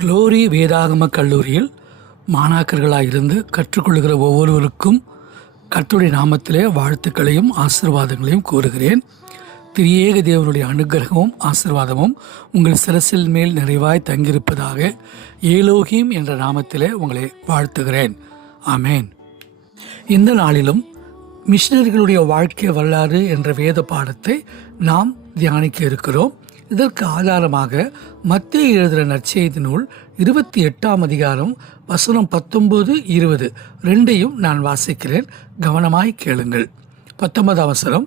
Glory வேதாகம கல்லூரியில் மாணாக்கர்களாக இருந்து கற்றுக்கொள்கிற ஒவ்வொருவருக்கும் கர்த்தருடைய நாமத்திலே வாழ்த்துக்களையும் ஆசீர்வாதங்களையும் கூறுகிறேன். திரியேக தேவனுடைய அனுக்கிரகமும் ஆசீர்வாதமும் உங்கள் சிரசில் மேல் நிறைவாய் தங்கியிருப்பதாக ஏலோகிம் என்ற நாமத்திலே உங்களை வாழ்த்துகிறேன். ஆமேன். இந்த நாளிலும் மிஷனரிகளுடைய வாழ்க்கை வரலாறு என்ற வேத பாடத்தை நாம் தியானிக்க இருக்கிறோம். இதற்கு ஆதாரமாக மத்தேயு எழுதுகிற நற்செய்தி நூல் 28ஆம் அதிகாரம் வசனம் 19-20 ரெண்டையும் நான் வாசிக்கிறேன். கவனமாய் கேளுங்கள். 19ஆம் வசனம்,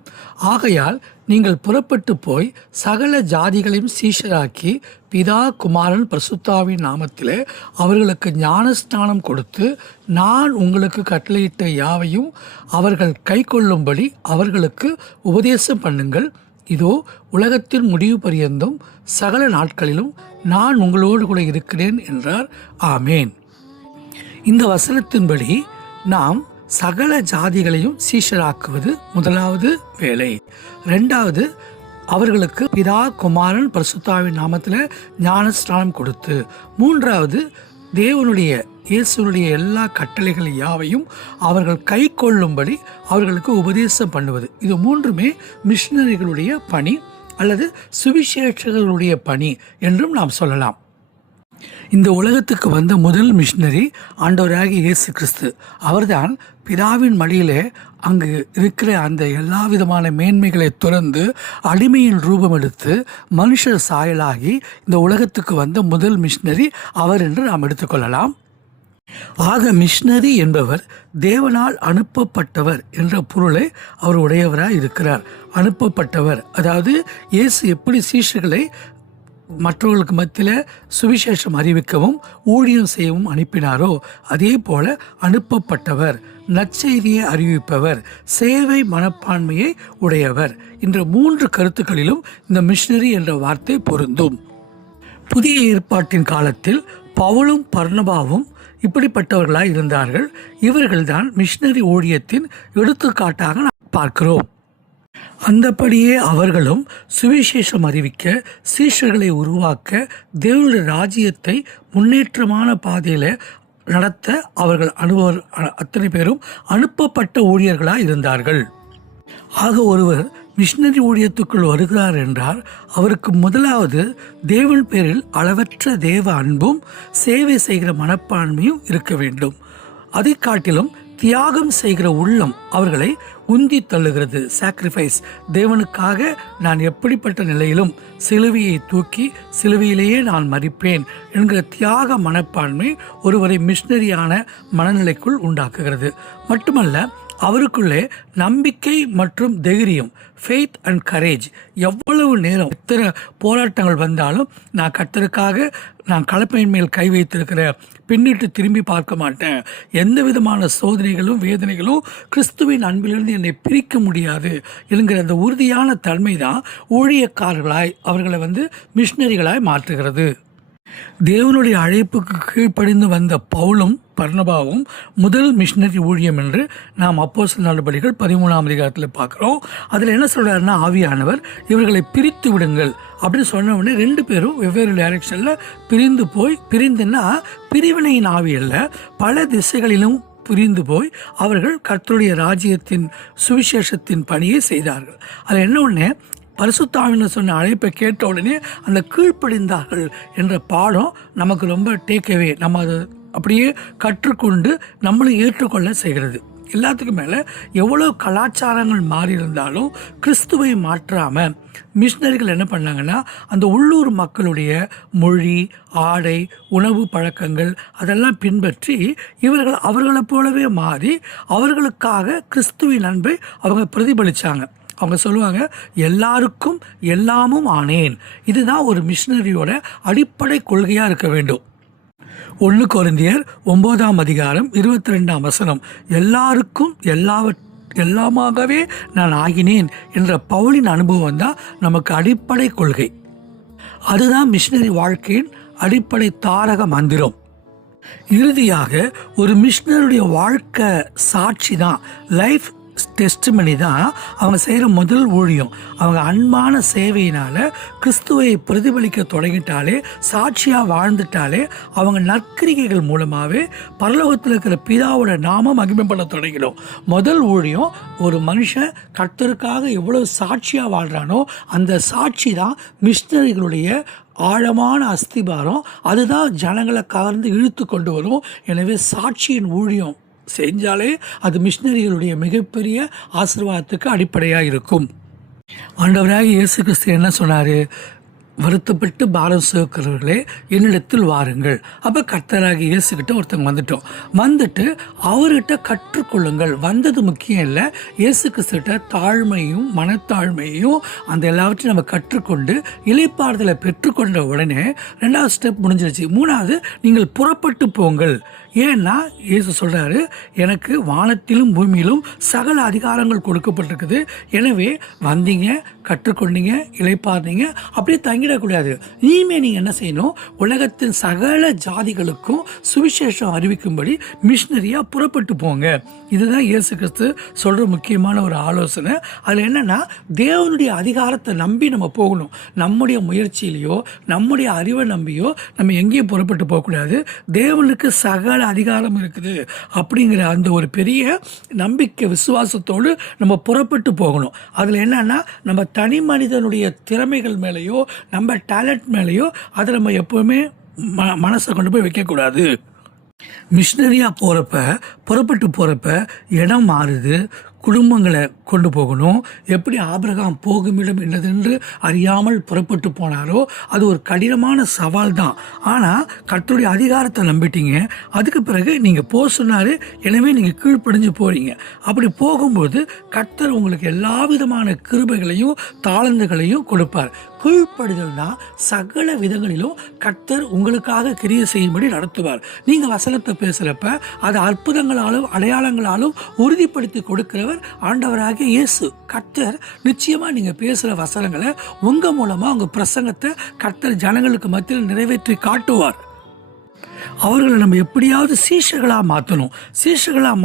ஆகையால் நீங்கள் புறப்பட்டு போய் சகல ஜாதிகளையும் சீஷராக்கி பிதா குமாரன் பரிசுத்தாவின் நாமத்திலே அவர்களுக்கு ஞானஸ்நானம் கொடுத்து நான் உங்களுக்கு கட்டளையிட்ட யாவையும் அவர்கள் கைக்கொள்ளும்படி அவர்களுக்கு உபதேசம் பண்ணுங்கள். இதோ உலகத்தின் முடிவு பரியந்தும் சகல நாட்களிலும் நான் உங்களோடு கூட இருக்கிறேன் என்றார். ஆமேன். இந்த வசனத்தின்படி நாம் சகல ஜாதிகளையும் சீஷராக்குவது முதலாவது வேலை. ரெண்டாவது, அவர்களுக்கு பிதா குமாரன் பரிசுத்தாவின் நாமத்தில் ஞானஸ்நானம் கொடுத்து, மூன்றாவது தேவனுடைய இயேசுனுடைய எல்லா கட்டளைகள் யாவையும் அவர்கள் கை கொள்ளும்படி அவர்களுக்கு உபதேசம் பண்ணுவது. இது மூன்றுமே மிஷனரிகளுடைய பணி அல்லது சுவிசேஷகர்களுடைய பணி என்றும் நாம் சொல்லலாம். இந்த உலகத்துக்கு வந்த முதல் மிஷனரி ஆண்டவராகிய இயேசு கிறிஸ்து. அவர்தான் பிதாவின் மடியிலே அங்கு இருக்கிற அந்த எல்லா விதமான மேன்மைகளை துறந்து அடிமையின் ரூபம் எடுத்து மனுஷர் சாயலாகி இந்த உலகத்துக்கு வந்த முதல் மிஷனரி அவர் என்று நாம் எடுத்துக்கொள்ளலாம். ஆக மிஷனரி என்பவர் தேவனால் அனுப்பப்பட்டவர் என்ற பொருளை அவர் உடையவராக இருக்கிறார். அனுப்பப்பட்டவர், அதாவது இயேசு எப்படி சீஷர்களை மற்றவர்களுக்கு மத்தியில் சுவிசேஷம் அறிவிக்கவும் ஊழியம் செய்யவும் அனுப்பினாரோ அதே போல அனுப்பப்பட்டவர், நற்செய்தியை அறிவிப்பவர், சேவை மனப்பான்மையை உடையவர் என்ற மூன்று கருத்துக்களிலும் இந்த மிஷனரி என்ற வார்த்தை பொருந்தும். புதிய ஏற்பாட்டின் காலத்தில் பவுலும் பர்னபாவும் இப்படிப்பட்டவர்களாய் இருந்தார்கள். இவர்கள்தான் மிஷனரி ஊழியத்தின் எடுத்துக்காட்டாக நாம் பார்க்கிறோம். அந்தபடியே அவர்களும் சுவிசேஷம் அறிவிக்க, சீஷர்களை உருவாக்க, தேவனுடைய ராஜ்யத்தை முன்னேற்றமான பாதையில் நடத்த அவர்கள் அத்தனை பேரும் அனுப்பப்பட்ட ஊழியர்களாக இருந்தார்கள். ஆக ஒருவர் மிஷனரி ஊழியத்துக்குள் வருகிறார் என்றால் அவருக்கு முதலாவது தேவன் பேரில் அளவற்ற தேவ அன்பும் சேவை செய்கிற மனப்பான்மையும் இருக்க வேண்டும். அதை காட்டிலும் தியாகம் செய்கிற உள்ளம் அவர்களை உந்தி தள்ளுகிறது. சாக்ரிஃபைஸ், தேவனுக்காக நான் எப்படிப்பட்ட நிலையிலும் சிலுவையை தூக்கி சிலுவையிலேயே நான் மரிப்பேன் என்கிற தியாக மனப்பான்மை ஒருவரை மிஷனரியான மனநிலைக்குள் உண்டாக்குகிறது. மட்டுமல்ல, அவருக்குள்ளே நம்பிக்கை மற்றும் தைரியம், ஃபெய்த் அண்ட் கரேஜ். எவ்வளவு நேரம் எத்தனை போராட்டங்கள் வந்தாலும் நான் கர்த்தருக்காக நான் கலப்பையின் மேல் கை வைத்திருக்கிற, பின்னிட்டு திரும்பி பார்க்க மாட்டேன். எந்த விதமான சோதனைகளும் வேதனைகளும் கிறிஸ்துவின் அன்பிலிருந்து என்னை பிரிக்க முடியாது என்கிற அந்த உறுதியான தன்மை தான் ஊழியக்காரர்களாய் அவர்களை மிஷனரிகளாய் மாற்றுகிறது. தேவனுடைய அழைப்புக்கு கீழ்ப்படிந்து வந்த பவுலும் பர்னபாவும் முதல் மிஷனரி ஊழியம் என்று நாம் அப்போஸ்தலர் நடபடிகள் 13ஆம் அதிகாரத்தில் பார்க்குறோம். அதில் என்ன சொல்கிறாருன்னா, ஆவியானவர் இவர்களை பிரித்து விடுங்கள் அப்படின்னு சொன்ன உடனே ரெண்டு பேரும் வெவ்வேறு டைரக்ஷனில் பிரிந்துன்னா பிரிவினையின் ஆவி அல்ல, பல திசைகளிலும் பிரிந்து போய் அவர்கள் கர்த்தருடைய ராஜ்யத்தின் சுவிசேஷத்தின் பணியை செய்தார்கள். அதில் என்ன ஒன்று, பரிசுத்தாவினர் சொன்ன அழைப்பை கேட்ட உடனே அந்த கீழ்ப்படிந்தார்கள் என்ற பாடம் நமக்கு ரொம்ப டேக்அவே. நம்ம அதை அப்படியே கற்றுக்கொண்டு நம்மளை ஏற்றுக்கொள்ள செய்கிறது. எல்லாத்துக்கும் மேலே எவ்வளோ கலாச்சாரங்கள் மாறி இருந்தாலும் கிறிஸ்துவை மாற்றாமல் மிஷனரிகள் என்ன பண்ணாங்கன்னா, அந்த உள்ளூர் மக்களுடைய மொழி, ஆடை, உணவு பழக்கங்கள் அதெல்லாம் பின்பற்றி இவர்கள் அவர்களைப் போலவே மாறி அவர்களுக்காக கிறிஸ்துவின் அன்பை அவங்க பிரதிபலித்தாங்க. அவங்க சொல்லுவாங்க, எல்லாருக்கும் எல்லாமும் ஆனேன். இதுதான் ஒரு மிஷனரியோட அடிப்படை கொள்கையாக இருக்க வேண்டும். 1 கொரிந்தியர் 9ஆம் அதிகாரம் 22ஆம் வசனம், எல்லாருக்கும் எல்லாமாகவே நான் ஆகினேன் என்ற பவுலின் அனுபவம் தான் நமக்கு அடிப்படை கொள்கை. அதுதான் மிஷனரி வாழ்க்கையின் அடிப்படை தாரக மந்திரம். இறுதியாக ஒரு மிஷனருடைய வாழ்க்கை சாட்சி தான், லைஃப் டெஸ்டிமனி தான் அவங்க செய்கிற முதல் ஊழியம். அவங்க அன்பான சேவையினால் கிறிஸ்துவை பிரதிபலிக்க தொடங்கிட்டாலே, சாட்சியாக வாழ்ந்துட்டாலே, அவங்க நற்கிரிகைகள் மூலமாகவே பரலோகத்தில் இருக்கிற பிதாவோட நாமம் மகிமைப்பட தொடங்கிடும். முதல் ஊழியம், ஒரு மனுஷன் கர்த்தருக்காக எவ்வளவு சாட்சியாக வாழ்கிறானோ அந்த சாட்சி தான் மிஷனரிகளுடைய ஆழமான அஸ்திபாரம். அதுதான் ஜனங்களை கவர்ந்து இழுத்து கொண்டு வரும். எனவே சாட்சியின் ஊழியம் செஞ்சாலே அது மிஷனரிகளுடைய மிகப்பெரிய ஆசீர்வாதத்துக்கு அடிப்படையாக இருக்கும். ஆண்டவராகிய இயேசு கிறிஸ்து என்ன சொன்னார்? வருத்தப்பட்டு பாரம் சுமக்கிறவர்களே என்னிடத்தில் வாருங்கள். அப்போ கர்த்தராகிய இயேசுக்கிட்ட ஒருத்தங்க வந்துட்டு அவர்கிட்ட கற்றுக்கொள்ளுங்கள். வந்தது முக்கியம் இல்லை, இயேசு கிறிஸ்துகிட்ட தாழ்மையும் மனத்தாழ்மையும் அந்த எல்லாவற்றையும் நம்ம கற்றுக்கொண்டு இளைப்பாறுதலை பெற்றுக்கொண்ட உடனே 2வது ஸ்டெப் முடிஞ்சிருச்சு. 3வது, நீங்கள் புறப்பட்டு போங்கள். ஏன்னா இயேசு சொல்கிறாரு, எனக்கு வானத்திலும் பூமியிலும் சகல அதிகாரங்கள் கொடுக்கப்பட்டிருக்குது. எனவே வந்தீங்க, கற்றுக்கொண்டீங்க, இளைப்பார்ந்தீங்க, அப்படியே தங்கிடக்கூடாது. இனிமேல் நீங்கள் என்ன செய்யணும்? உலகத்தின் சகல ஜாதிகளுக்கும் சுவிசேஷம் அறிவிக்கும்படி மிஷனரியாக புறப்பட்டு போங்க. இதுதான் இயேசு கிறிஸ்து சொல்கிற முக்கியமான ஒரு ஆலோசனை. அதில் என்னென்னா, தேவனுடைய அதிகாரத்தை நம்பி நம்ம போகணும். நம்முடைய முயற்சியிலையோ நம்முடைய அறிவை நம்பியோ நம்ம எங்கேயும் புறப்பட்டு போகக்கூடாது. தேவனுக்கு சகல அதிகாரம் இருக்குது அப்படிங்கிற அந்த ஒரு பெரிய நம்பிக்கை விசுவாசத்தோடு நம்ம புறப்பட்டு போகணும். அதில் என்னன்னா, நம்ம தனி மனிதனுடைய திறமைகள் மேலேயோ நம்ம டேலண்ட் மேலேயோ அதை நம்ம எப்பவுமே மனசை கொண்டு போய் வைக்கக்கூடாது. மிஷனரியாக புறப்பட்டு போகிறப்ப இடம் மாறுது, குடும்பங்களை கொண்டு போகணும். எப்படி ஆபிரகாம் போகுமிடம் என்னதென்று அறியாமல் புறப்பட்டு போனாரோ அது ஒரு கடினமான சவால் தான். ஆனால் கர்த்தருடைய அதிகாரத்தை நம்பிட்டீங்க, அதுக்கு பிறகு நீங்கள் போக சொன்னார், எனவே நீங்கள் கீழ்ப்படிஞ்சு போகிறீங்க. அப்படி போகும்போது கர்த்தர் உங்களுக்கு எல்லா விதமான கிருபைகளையும் தாளந்துகளையும் கொடுப்பார். கீழ்ப்படுதல்னா சகல விதங்களிலும் கர்த்தர் உங்களுக்காக கிரியை செய்யும்படி நடத்துவார். நீங்கள் வசனத்தை பேசுகிறப்ப அது அற்புதங்களாலும் அடையாளங்களாலும் உறுதிப்படுத்தி கொடுக்கிறவர் ஆண்டவராக இயேசு. கர்த்தர் நிச்சயமாக நீங்கள் பேசுகிற வசனங்களை உங்கள் மூலமாக உங்கள் பிரசங்கத்தை கர்த்தர் ஜனங்களுக்கு மத்தியில் நிறைவேற்றி காட்டுவார். அவர்களை நம்ம எப்படியாவது சீஷர்களாக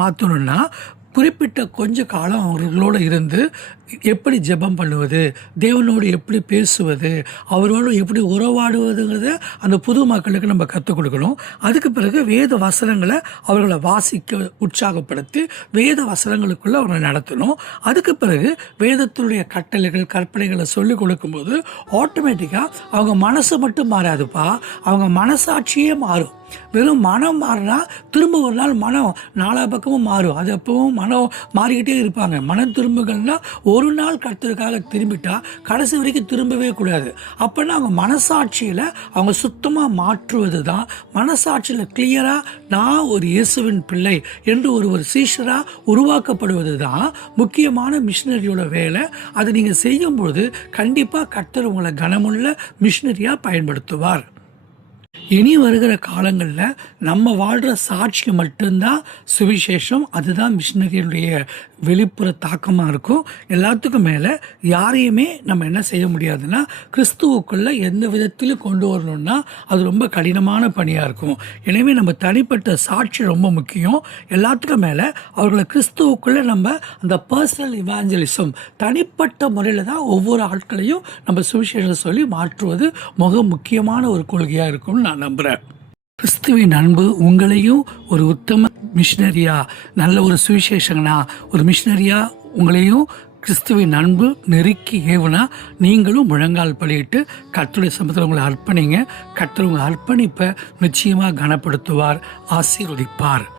மாற்றணும்னா குறிப்பிட்ட கொஞ்ச காலம் அவர்களோடு இருந்து எப்படி ஜெபம் பண்ணுவது, தேவனோடு எப்படி பேசுவது, அவரோடு எப்படி உறவாடுவதுங்கிறத அந்த புது மக்களுக்கு நம்ம கற்றுக் கொடுக்கணும். அதுக்கு பிறகு வேத வசனங்களை அவர்களை வாசிக்க உற்சாகப்படுத்தி வேத வசனங்களுக்குள்ளே அவர்களை நடத்தணும். அதுக்கு பிறகு வேதத்தினுடைய கட்டளைகள் கற்பனைகளை சொல்லிக் கொடுக்கும்போது ஆட்டோமேட்டிக்காக அவங்க மனசு மட்டும் மாறாதுப்பா, அவங்க மனசாட்சியே மாறும். வெறும் மனம் மாறினா திரும்ப ஒரு நாள் மனம் 4 பக்கமும் மாறும். அது எப்பவும் மனம் மாறிக்கிட்டே இருப்பாங்க. மனம் திரும்புகள்னா ஒரு நாள் கர்த்தருக்காக திரும்பிட்டா கடைசி வரைக்கும் திரும்பவே கூடாது. அப்போனா அவங்க மனசாட்சியில் அவங்க சுத்தமாக மாற்றுவது தான், மனசாட்சியில் கிளியராக நான் ஒரு இயேசுவின் பிள்ளை என்று ஒரு சீஷராக உருவாக்கப்படுவது தான் முக்கியமான மிஷினரியோட வேலை. அதை நீங்கள் செய்யும்போது கண்டிப்பாக கர்த்தர் உங்களை கனமுள்ள மிஷினரியாக பயன்படுத்துவார். இனி வருகிற காலங்களில் நம்ம வாழ்கிற சாட்சி மட்டும்தான் சுவிசேஷம். அதுதான் மிஷினரியுடைய வெளிப்புற தாக்கமாக இருக்கும். எல்லாத்துக்கும் மேலே யாரையுமே நம்ம என்ன செய்ய முடியாதுன்னா கிறிஸ்துவுக்குள்ளே எந்த விதத்திலும் கொண்டு வரணும்னா அது ரொம்ப கடினமான பணியாக இருக்கும். எனவே நம்ம தனிப்பட்ட சாட்சி ரொம்ப முக்கியம். எல்லாத்துக்கும் மேலே அவர்களை கிறிஸ்துவுக்குள்ளே நம்ம அந்த பர்சனல் இவாஞ்சலிசம் தனிப்பட்ட முறையில் தான் ஒவ்வொரு ஆட்களையும் நம்ம சுவிசேஷம் சொல்லி மாற்றுவது மிக முக்கியமான ஒரு கொள்கையாக இருக்கும்னு நான் நம்புகிறேன். கிறிஸ்துவின் அன்பு உங்களையும் ஒரு உத்தம மிஷினரியா, நல்ல ஒரு சுவிசேஷங்கனா, ஒரு மிஷினரியா உங்களையும் கிறிஸ்துவின் அன்பு நெருக்கி ஏவுனா நீங்களும் முழங்கால் படியிட்டு கர்த்தருடைய சமூகத்தில் உங்களை அர்ப்பணிங்க. கர்த்தர் உங்களை அர்ப்பணிப்பை நிச்சயமாக கனப்படுத்துவார், ஆசீர்வதிப்பார்.